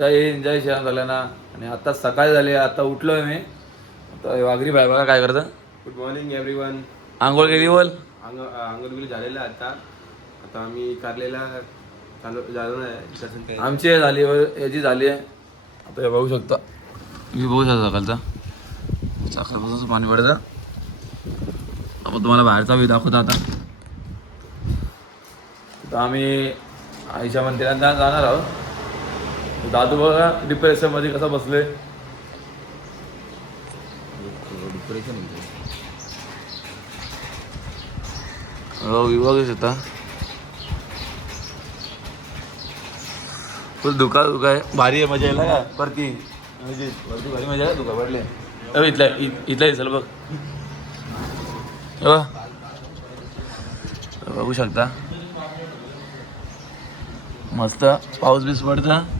जय हिंद जय श्रीराम झालं ना आणि आता सकाळ झाली आता उठलोय मी. आता वाघरी बाय बघा काय करतं. गुड मॉर्निंग एव्हरीवन आंघोळ केली बोल. अंगणबिल झालेलं आता. आता आम्ही कारलेला चालू झालो नाही दर्शन काय आमची झाली याची झाली आहे. आता हे बघू शकता. मी बघू शकतो सकाळचा. सकाळपासून पाणी पडतं. आपण तुम्हाला बाहेरचा व्ह्यू दाखवतो आता. आम्ही आईच्या मंदिरात जाणार आहोत. दादू बघा डिप्रेशनमध्ये कसा बसले. हो विभाग शकता फुल धुका धुका आहे भारी आहे मजा यायला का? परती. म्हणजे वरती भारी मजा आहे धुका पडले. अहो इथल्या इ- दिसल बघ. हे बघ. बघू शकता. मस्त. पाऊस बीस पडता.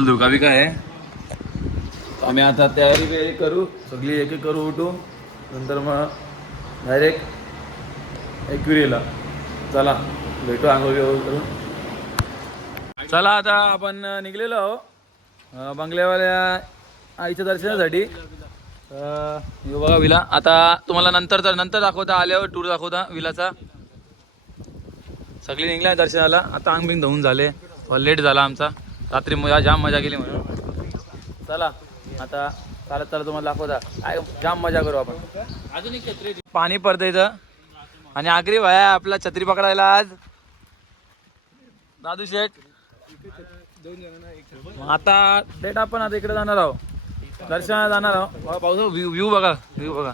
फुल धुकाबी काय आहे आम्ही आता तयारी बियारी करू सगळी एक एक करू उठू नंतर मग डायरेक्ट एकविरीला चला भेटू आंघोळ करू चला आता आपण निघलेलो आहो. बंगल्यावाल्या आईच्या दर्शनासाठी. अं, हे बघा विला. आता तुम्हाला नंतर तर नंतर दाखवता आल्यावर टूर दाखवता विलाचा. सगळी निघल्या दर्शनाला. आता अंग बिंग धुवून झाले. लेट झाला आमचा. रात्री मजा जाम मजा केली म्हणून. चला आता चालत चालत तुम्हाला दाखवता. काय जाम मजा करू आपण. अजून एक छत्री पाणी पडतं इथं. आणि आगरी भाया आपला छत्री पकडायला आज. दादू शेठ. आता डेट आपण आता इकडे जाणार आहोत. दर्शनाला जाणार आहोत. पाऊस व्ह्यू व्ह्यू बघा. व्ह्यू बघा.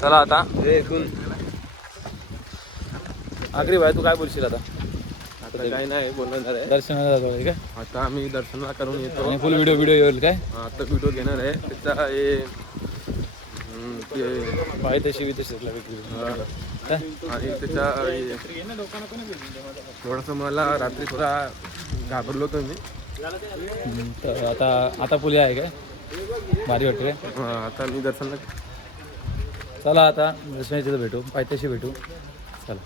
चला आता. आगरी भाई तू काय बोलशील आता? आता काय नाही बोलणार आहे. दर्शनाला जातो काय आता आम्ही दर्शनाला करून येतो. आणि फुल व्हिडिओ व्हिडिओ येईल काय? आता व्हिडिओ घेणार आहे. त्याचा हे हम्म, ते, पाय तशी तशी विक्री आणि त्याचा हे, थोडंसं मला रात्री थोडा घाबरलो होतो मी. हम्म, तर आता आता पुली आहे काय? भारी वाटते काय? आता मी दर्शनाला चला आता दर्शनाची भेटू. पायथ्याशी भेटू. चला.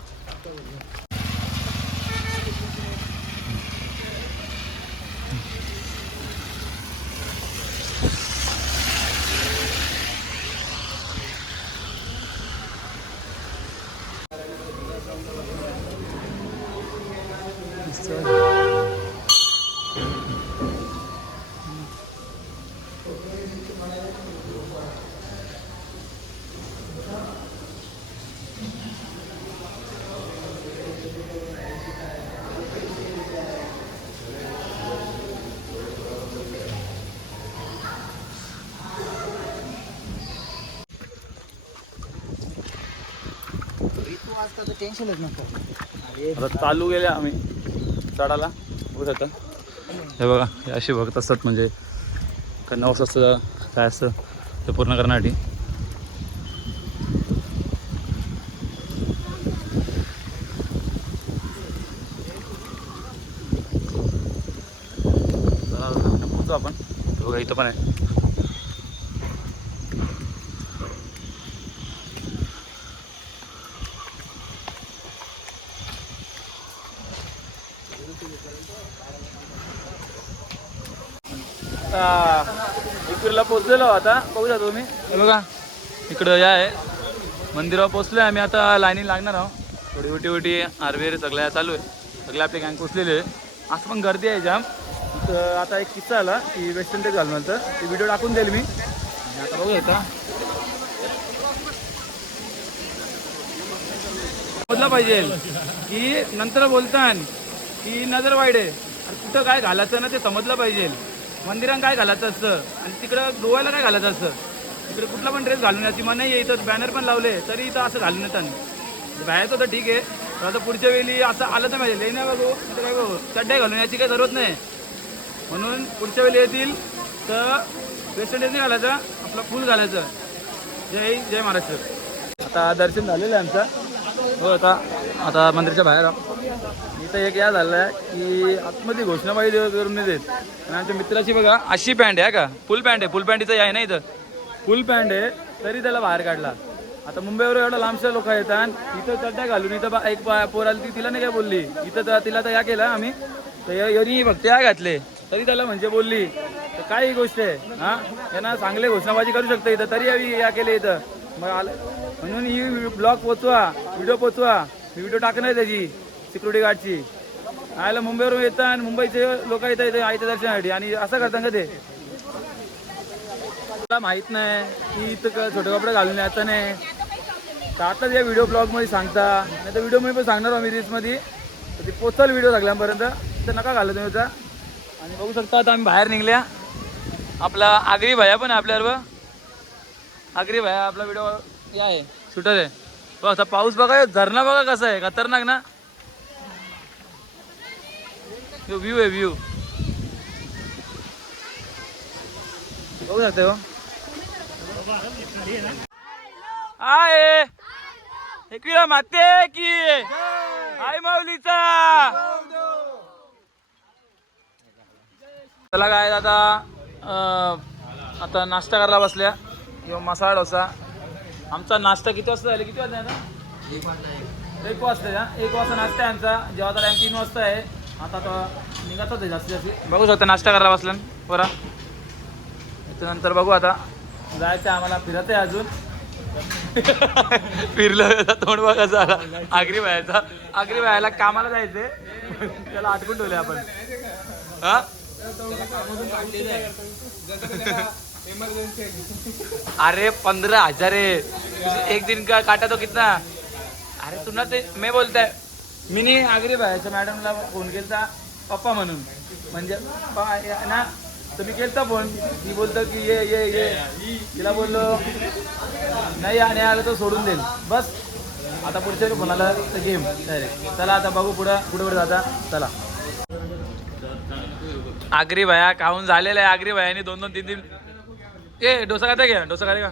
आता चालू गेले आम्ही चढाला बघू आता हे बघा हे असे बघत असतात म्हणजे. का नवस असतं काय असतं ते पूर्ण करण्यासाठी. आपण. बघा इथं पण आहे. इकडला पोचलेलो आता. बघू तुम्ही. हे बघा इकडं या आहे मंदिरावर पोचलोय आम्ही. आता लाईनी लागणार आहोत. थोडी उटी उटी आरवेर सगळ्या चालू आहे. सगळे आपले गँग पोचलेले आहे असं पण गर्दी आहे जाम तर आता एक किस्सा आला की वेस्टर्न ड्रेस घालून तर ती व्हिडिओ टाकून देईल मी. आता बघू आता. समजलं पाहिजे की नंतर बोलतान की नजर वाईट आहे. कुठं काय घालायचं ना ते समजलं पाहिजे. मंदिरात काय घालायचं असतं? आणि तिकडं गोव्याला काय घालायचं असतं? तिकडे कुठला पण ड्रेस घालून याची मनाई आहे इथं बॅनर पण लावले तरी इथं असं घालून येतात बाहेरचं तर ठीक आहे. तर आता पुढच्या वेळी असं आलं तर माहिती लई नाही बघू तर काय बघू चड्डे घालून याची काही जरूरत नाही. म्हणून पुढच्या वेळी येतील तर वेस्टर्न ड्रेस नाही घालायचा आपला फुल घालायचं. जय जय महाराष्ट्र. आता दर्शन झालेलं आहे आमचं. हो आता आता मंदिराच्या बाहेर इथं एक या झालं की आतमध्ये घोषणाबाई करून नाही देत आणि आमच्या मित्राची बघा अशी पॅन्ट आहे का? फुल पॅन्ट आहे फुल पॅन्टीचं आहे ना इथं? फुल पॅन्ट आहे तरी त्याला बाहेर काढला. आता मुंबईवर एवढं लांबच्या लोक येतात इथं चड्ड्या घालून इथं बा- एक पोर आली ती तिला नाही काय बोलली? इथं तर तिला तर या केलं आम्ही. तर या- फक्त या घातले. तरी त्याला म्हणजे बोलली. तर काय ही गोष्ट आहे? हा? यांना चांगले घोषणाबाजी करू शकते इथं तरी यावी या केले इथं. मग आलं म्हणून ही ब्लॉग पोचवा व्हिडिओ पोचवा. व्हिडिओ टाकणार त्याची. सिक्युरिटी गार्डची. आयला मुंबईवरून येतात आणि मुंबईचे लोक येतात इथे आईच्या दर्शनासाठी. आणि असं करतात का ते. मला माहीत नाही की इथं छोटे कपडे घालून यायचं नाही. तर आताच या व्हिडिओ ब्लॉगमध्ये सांगता. नाही तर व्हिडिओमध्ये पण सांगणार आम्ही रील्समध्ये तर ती पोचल व्हिडिओ सगळ्यांपर्यंत. तर नका घालू तुम्ही होता आणि बघू शकता आता आम्ही बाहेर निघल्या. आपला आगरी भया पण आहे आपल्याबरोबर. आगरी भया आपला व्हिडिओ हे आहे. शूटर आहे. बघ आता पाऊस बघा झरणा बघा कसा आहे. खतरनाक ना? व्ह्यू आहे व्ह्यू बघू शकते हो आहे एकविरा माते की आई माऊलीचा चला काय आता आता नाश्ता करायला बसल्या. किंवा मसाला डोसा. आमचा नाश्ता किती वाजता झाला? किती वाजता आहे आता? एक वाजता एक. वाजता नाश्ता आहे आमचा. जेव्हा टाइम तीन वाजता आहे. आता तर निघतच आहे जास्तीत जास्त. बघू शकता नाश्ता करायला बसल्या बरा त्याच्यानंतर बघू आता. जायचं आम्हाला फिरत आहे अजून. फिरलं तोंड बघा झाला. आगरी बायाचा आगरी बायाला कामाला जायचंय. त्याला आटकून ठेवले आपण. हा? अरे पंद्रह हजार एक दिन का काटा तो कितना? अरे तुला ते मी बोलताय. मी नाही आगरी बायाच्या मॅडमला फोन केलता पप्पा म्हणून. म्हणजे ना तर मी केलता फोन? ती बोलतो की ये ये ये. तिला बोललो नाही आणि आलं तर सोडून देईल. बस. आता पुढच्या फोन आला तर गेम डायरेक्ट चला आता बघू पुढं पुढे पुढे जाता. चला. आगरी भया खाऊन झालेला आहे आगरी भयानी दोन दोन तीन तीन. ए डोसा खाता घ्या डोसा खाते का?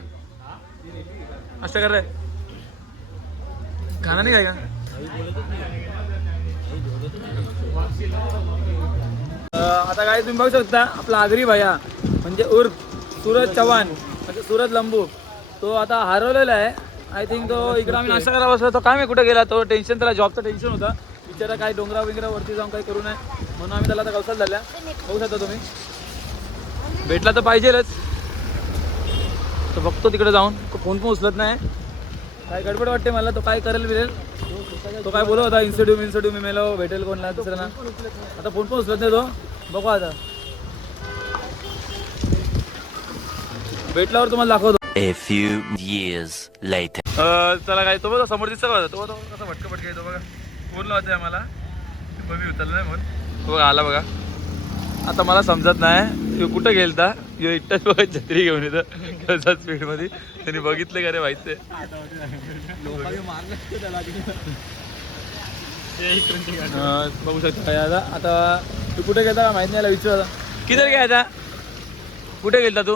असं कर रे खाना नाही काय? का आता काय तुम्ही बघू शकता आपला आगरी भाया म्हणजे उर्फ सूरज चव्हाण म्हणजे सूरज लंबू तो आता हरवलेला आहे. आय थिंक तो इकडे आम्ही नाश्ता करायला बसलो. तो काय मी कुठे गेला तो टेन्शन त्याला जॉबचं टेन्शन होता. बिचारा काय डोंगरा वगैरेवरती जाऊन काही करू नये. म्हणून आम्ही त्याला आता कौशल झाल्या बघू शकता तुम्ही. भेटला तर पाहिजेलच. तो बघतो तिकडे जाऊन. तो फोन पण उचलत नाही. काय गडबड वाटते मला तो काय करेल बिरेल तो काय बोलत होता इन्स्टिट्यूट इन्स्टिट्यूट मी मेलो भेटेल कोणला दुसऱ्यांना. आता फोन पण उचलत नाही तो. बघू आता. भेटल्यावर तुम्हाला दाखवतो. A few years later. चला काय तो बघा समोर दिसतो बघा तो तो कसा भटका भटका येतो बघा. फोन लावते आम्हाला. मी उतरलं नाही म्हणून. तो बघा आला बघा. आता मला समजत नाही. कुठं गेलता? ह्यो इट्टाच बघा छत्री घेऊन येतं. कसा स्पीडमध्ये त्यांनी बघितलं का रे माहिती बघू शकता काय आता. आता तू कुठे गेला माहीत नाही विचार. किती काय आता कुठे गेलता तू?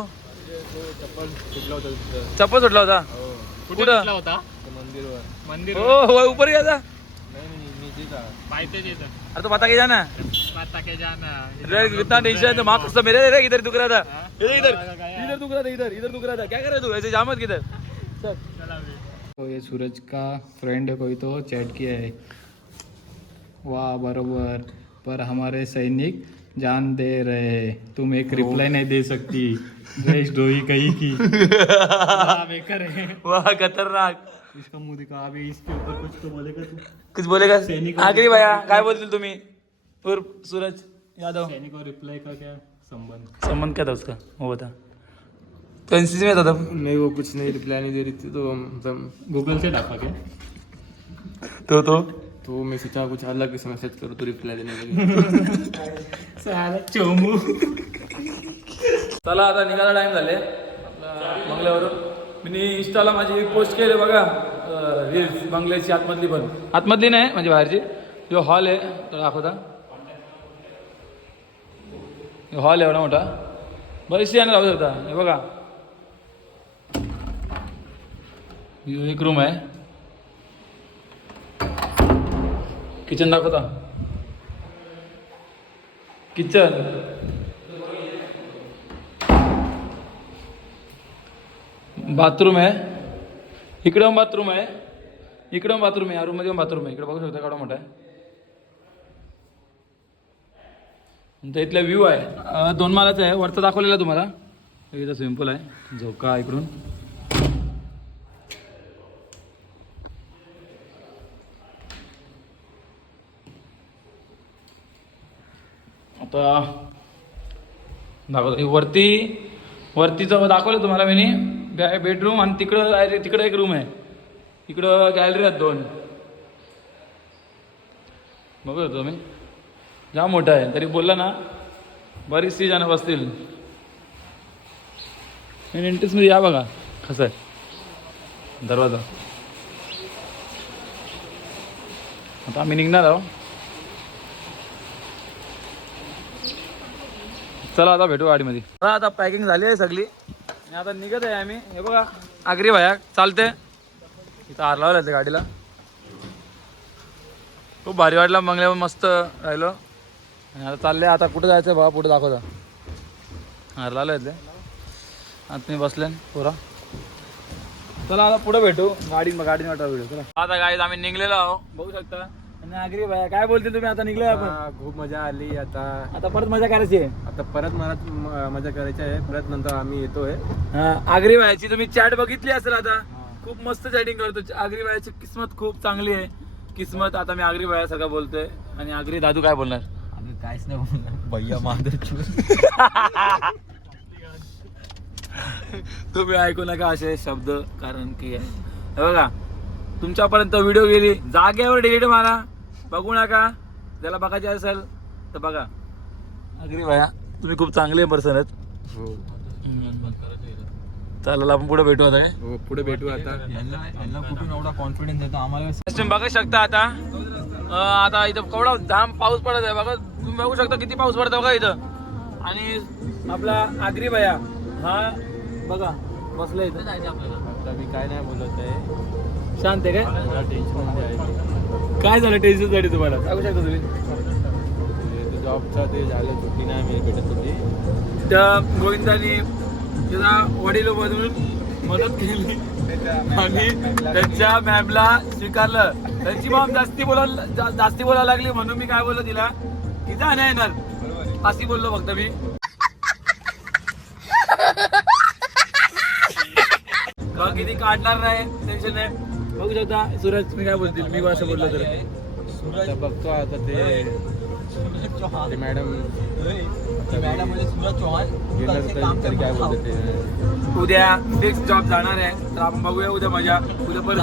चप्पल सुटला होता. कुठं मंदिर हो हो ऊपर अरे तो पता क्या जाना पता के जाना इधर कितना टेंशन है तो कसम मेरे रे इधर दुख रहा था। इधर इधर। इधर दुख रहा था इधर इधर दुख रहा था। क्या कर रहा तू? ऐसे जामत किधर। चल। तो ये सूरज का फ्रेंड है कोई तो चैट किया है। वाह बरोबर। पर हमारे सैनिक जान दे रहे हैं। तुम एक रिप्लाई नहीं दे सकती। द्रोही कही की। है। वाह खतरनाक। इसका मुंह दिखा अभी इसके ऊपर कुछ तो बोलेगा तू। कुछ बोलेगा? आखिरी भैया काय बोलतील तुम्ही? उर्फ सूरज यादव। सैनिक और रिप्लाई का क्या? संबंध। संबंध क्या था उसका? वो बता। तो एनसीसी में था तब? नहीं वो कुछ नहीं रिप्लाई नहीं दे रही थी तो मतलब गूगल से डाका क्या? तो तो? तो मैं सोचा कुछ अलग से मैसेज करो तो रिप्लाई देने लगी। साला चोमू चला आता निघायला टाइम झाले. बंगल्यावरून मी इंस्टाला माझी पोस्ट केले बघा. रील्स बंगल्याची आतमधली पण. आतमधली नाही म्हणजे बाहेरची. जो हॉल आहे तो दाखवता. हॉल एवढा मोठा. बरीचशी आणि राहू शकता हे बघा. एक रूम आहे. किचन दाखवता. किचन बाथरूम आहे. इकडं बाथरूम आहे. इकडं बाथरूम आहे. या रूममध्ये बाथरूम आहे. इकडे बघू शकता काढा मोठा आहे. इथला व्ह्यू आहे. दोन मालाचा आहे. वरचा दाखवलेला तुम्हाला. इथं स्विमिंग पूल आहे. झोका इकडून. आता दाखवतो. वरती वरतीचं दाखवलं तुम्हाला मी. बेडरूम आणि तिकडं तिकडं एक रूम आहे. इकडं गॅलरी आहेत दोन. बघू शकतो मी जाम मोठा आहे. तरी बोलला ना बरीचशी जणं बसतील. एंट्रीसमध्ये या बघा. कसं आहे? दरवाजा. आता आम्ही निघणार आहो चला आता भेटू गाडीमध्ये. आता पॅकिंग झाली आहे सगळी. आणि आता निघत आहे आम्ही. हे बघा आगरी भाया चालते. इथं हार लावलं त्या गाडीला. खूप भारी वाटला मंगल्यावर मस्त राहिलो. आणि आता चालले आता कुठं जायचं बघा पुढे दाखवता. हार लावलं ते. आता तुम्ही बसले पुरा. चला आता पुढे भेटू. गाडी गाडीने वाटा भेटू चला. आता गाडीत आम्ही निघलेलो आहो. बघू शकता. आगरी भाया काय बोलतील तुम्ही? आता निघलो आपण. हा, खूप मजा आली आता. आता परत मजा करायची आहे. आता परत मला म- मजा करायची आहे. परत नंतर आम्ही येतोय. हा, आगरी बायाची तुम्ही चॅट बघितली असेल आता. खूप मस्त चॅटिंग करतो. आगरी बायाची किस्मत खूप चांगली आहे. किस्मत आता मी आगरी बायासारखं बोलतोय. आणि आगरी दादू काय बोलणार? काहीच नाही भैया माधव तुम्ही ऐकू नका असे शब्द कारण की हे बघा तुमच्यापर्यंत व्हिडिओ गेली. जागेवर डिलीट मारा. बघू नका. ज्याला बघायचे असेल तर बघा. आगरी बाया तुम्ही खूप चांगले पर्सन आहेत. हो. चालेल आपण पुढे भेटू आता. हो पुढे भेटू आता. यांना कुठून एवढा कॉन्फिडन्स येतो आम्हाला बघू शकता आता. अं, आता इथं केवढा जाम पाऊस पडत आहे. बघा तुम्ही बघू शकता किती पाऊस पडतो बघा इथं. आणि आपला आगरी बया हा बघा बसला इथं. आता मी काय नाही बोलत आहे. शांत आहे काय? काय झालं टेन्शनसाठी तुम्हाला? सांगू शकता तुम्ही? ते जॉबचं ते झालं सुट्टी नाही मी भेटत होती त्या गोविंदानी त्याचा वडील बनवून मदत केली. आणि त्यांच्या मॅमला स्वीकारलं. त्यांची मॉम जास्ती बोलायला जा- जास्ती बोलायला लागली म्हणून मी काय बोललो तिला? तिचा नाही येणार. अशी बोललो फक्त मी. का किती काढणार नाही? टेन्शन नाही. बघू शकता सूरज मी काय बोलतील? मी असं बोललो तर. बघतो आता ते मॅडम काय उद्या फिक्स जॉब जाणार आहे. तर आपण बघूया उद्या मजा. उद्या परत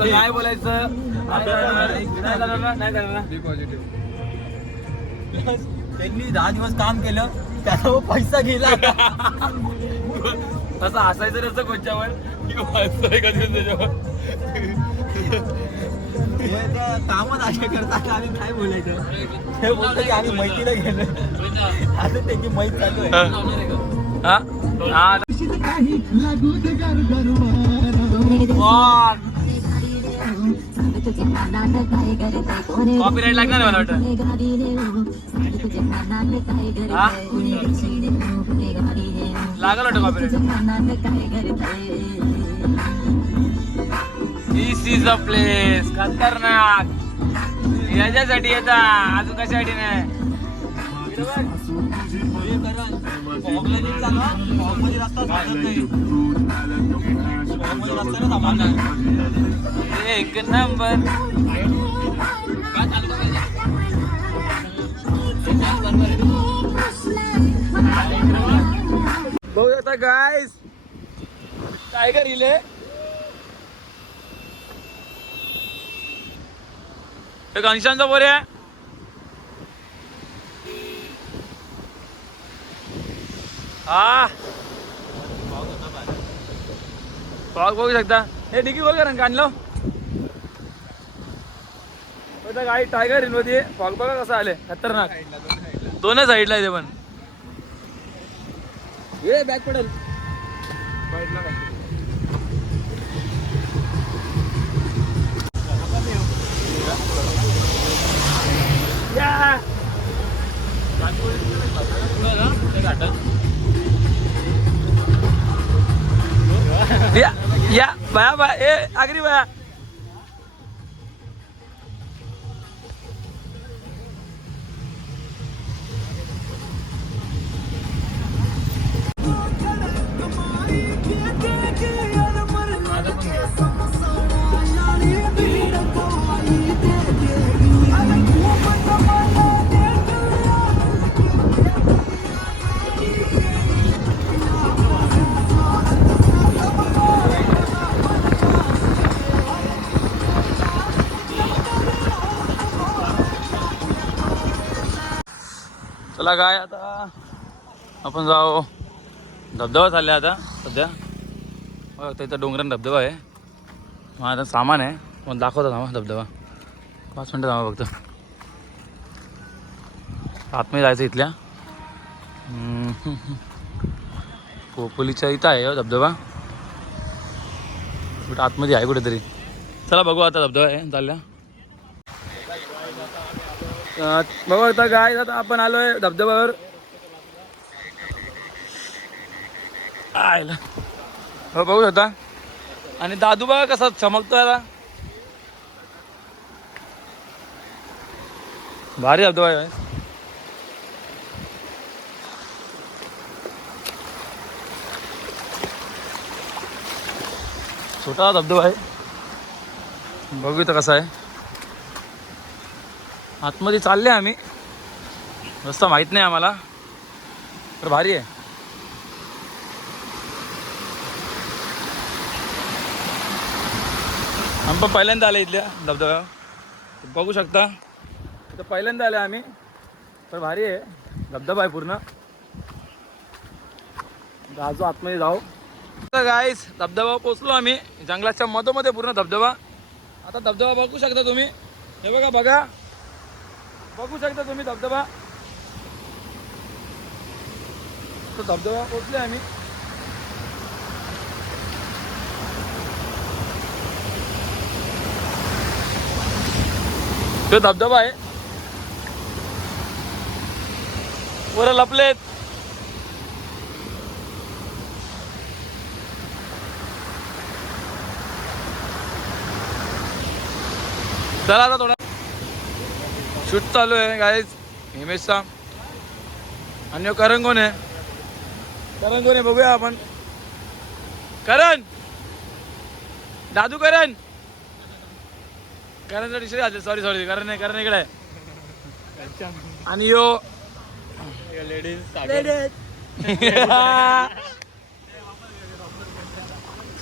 नाही बोलायचं? नाही पॉझिटिव्ह त्यांनी दहा दिवस काम केलं त्याचा पैसा गेला. असं हसायचं नसतं कोणच्यावर. हे कामच असे करतात आम्ही काय बोलायचं? ते बोलतो की आम्ही मैत्रीला गेलो. आता त्याची मैत चालू आहे. हा? हा. कॉपीराईट लागणार मला वाटतं. लागल वाटत copyright this is a place खतरनाक. याच्यासाठी येता अजून कशासाठी नाही? एक नंबर. बघू आता गायस टायगर इले एक बरे आहे. हा. फॉग बघू शकता. हे डिगी बोल का रंग आणलं? बघा गाडी टायगरमध्ये फॉग बघा कसं आले खतरनाक. दोनच साईडला आहे ते पण. ये बॅग पडेल. या. या या बाया बाया ए आगरी बाया काय आता. आपण जाऊ. धबधबा चालले आता सध्या. बघतो इथं डोंगरान धबधबा आहे. मग आता सामान आहे. मग दाखवतो थांबा धबधबा. पाच मिनटं थांबा फक्त. आतमध्ये जायचं इथल्या. पोपोलीच्या इथं आहे हो धबधबा. कुठं आतमध्ये आहे कुठेतरी. चला बघू आता धबधबा आहे चालल्या बघू आता काय आता आपण आलोय धबधब्यावर. आयला. हो बघू होता आणि दादू बघा कसा चमकतो आता. भारी धबधबा आहे छोटा धबधबा आहे. बघू तर कसा आहे. आतमध्ये चालले आम्ही. रस्ता माहीत नाही आम्हाला. तर भारी आहे. आम्ही पण पहिल्यांदा आले इथल्या धबधब्या बघू शकता. तर पहिल्यांदा आले आम्ही. तर भारी आहे. धबधबा आहे पूर्ण. राजू आतमध्ये जाऊ. गाईस धबधबा पोचलो आम्ही. जंगलाच्या मधोमध्ये पूर्ण धबधबा. आता धबधबा बघू शकता तुम्ही. हे बघा बघा. बघू शकता तुम्ही धबधबा. तो धबधबा पोचले आम्ही. तो धबधबा आहे. वर लपलेत. चला आता थोडा शूट चालू आहे गाईज हिमेशचा. आणि करण कोण आहे? करण कोण आहे? बघूया आपण. करण! दादू Karan! करणचा T shirt sorry sorry Karan नाही करण इकडे आणि यो.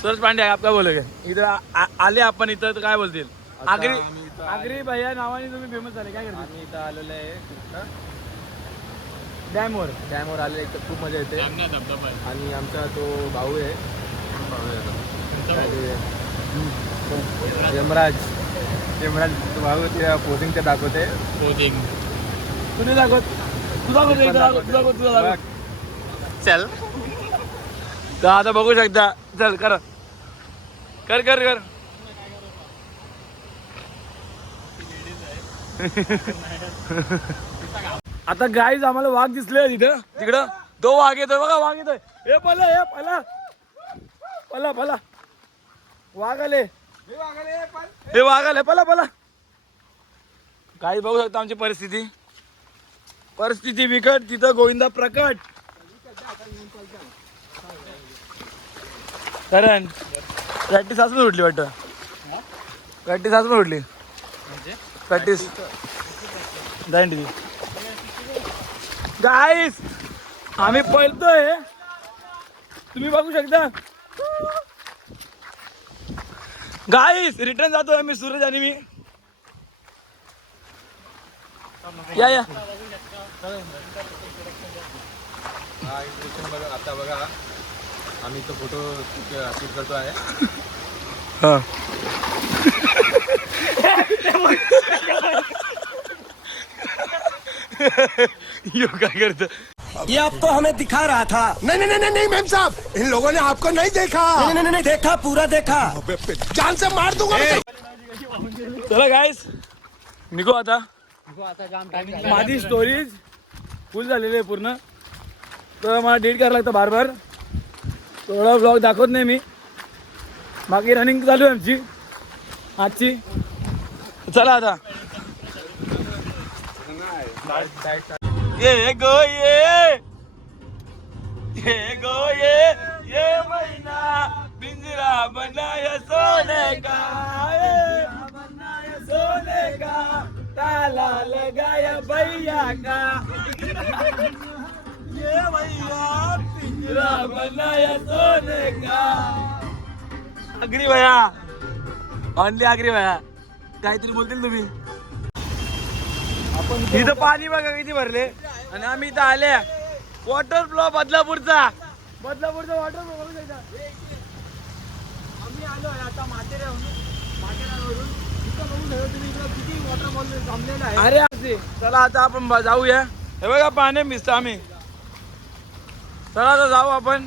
सूरज पांडे आप काय बोलोगे इथं आले आपण इथं काय बोलतील? आगरी आगरी भैया नावाने तुम्ही फेमस झाले. काय करता? आम्ही इथं आलेलो आहे. डॅमवर. डॅमवर आले एक तर खूप मजा येते. आणि आमचा तो भाऊ आहे. काय ते, हम्म, यमराज. यमराज तो भाऊ ते पोटिंग ते दाखवते. तुम्ही दाखवत? तू दाखवत एकदा दाखव, तू दाखव. चल. तर आता बघू शकता. चल कर. कर कर कर. आता गाईज आम्हाला वाघ दिसले तिथं तिकडं. तो वाघ येतोय बघा वाघ येतोय. हे पला हे पला. पला पला. वाघ आले. हे वाघ आले पला पला. काही बघू शकता आमची परिस्थिती. परिस्थिती बिकट तिथं गोविंदा प्रकट. कारण प्रॅक्टिस अजून उठली वाटतं. प्रॅक्टिस अजून उठली. म्हणजे? प्रॅक्टिस दांडी. गाईस आम्ही पळतोय. तुम्ही बघू शकता. गाईस रिटर्न जातोय आम्ही सूरज आणि मी. या या. हा आता बघा. आम्ही तो फोटो शूट करतो आहे हा. यो काय करतो ये आपको हमें दिखा रहा था। नहीं नहीं नहीं नहीं मैम साहब इन लोगों ने आपको नहीं देखा। नहीं नहीं नहीं देखा पूरा देखा। जान से मार दूंगा चला गाईस निघू आता। माझी स्टोरीज फुल झालेली आहे पूर्ण. तर मला डेट करायला लागतं बार बार थोडा ब्लॉग दाखवत नाही मी. बाकी रनिंग चालू आहे आमची. आजची. चला आता ये गो, ये। ये गो, ये। ये महिना पिंजरा बनाया सोने का बनाया सोने का ताला लगाया भैया का। ये भैया पिंजरा बनाया सोने का। अग्री भैया ऑनली अग्री भैया। काहीतरी बोलतील तुम्ही. इथं पाणी बघा किती भरले. आणि आम्ही इथं आले. वॉटर फ्लो बदलापूरचा. बदलापूरचा वॉटर फ्लो बघू आम्ही आलो आहे आता माथेऱ्याहून माथेऱ्यावरून इथं तुम्ही इकडं किती वॉटरफॉल जमलेला आहे. अरे असे चला आता आपण जाऊया. हे बघा पाणी भिजतं आम्ही. चला आता जाऊ आपण.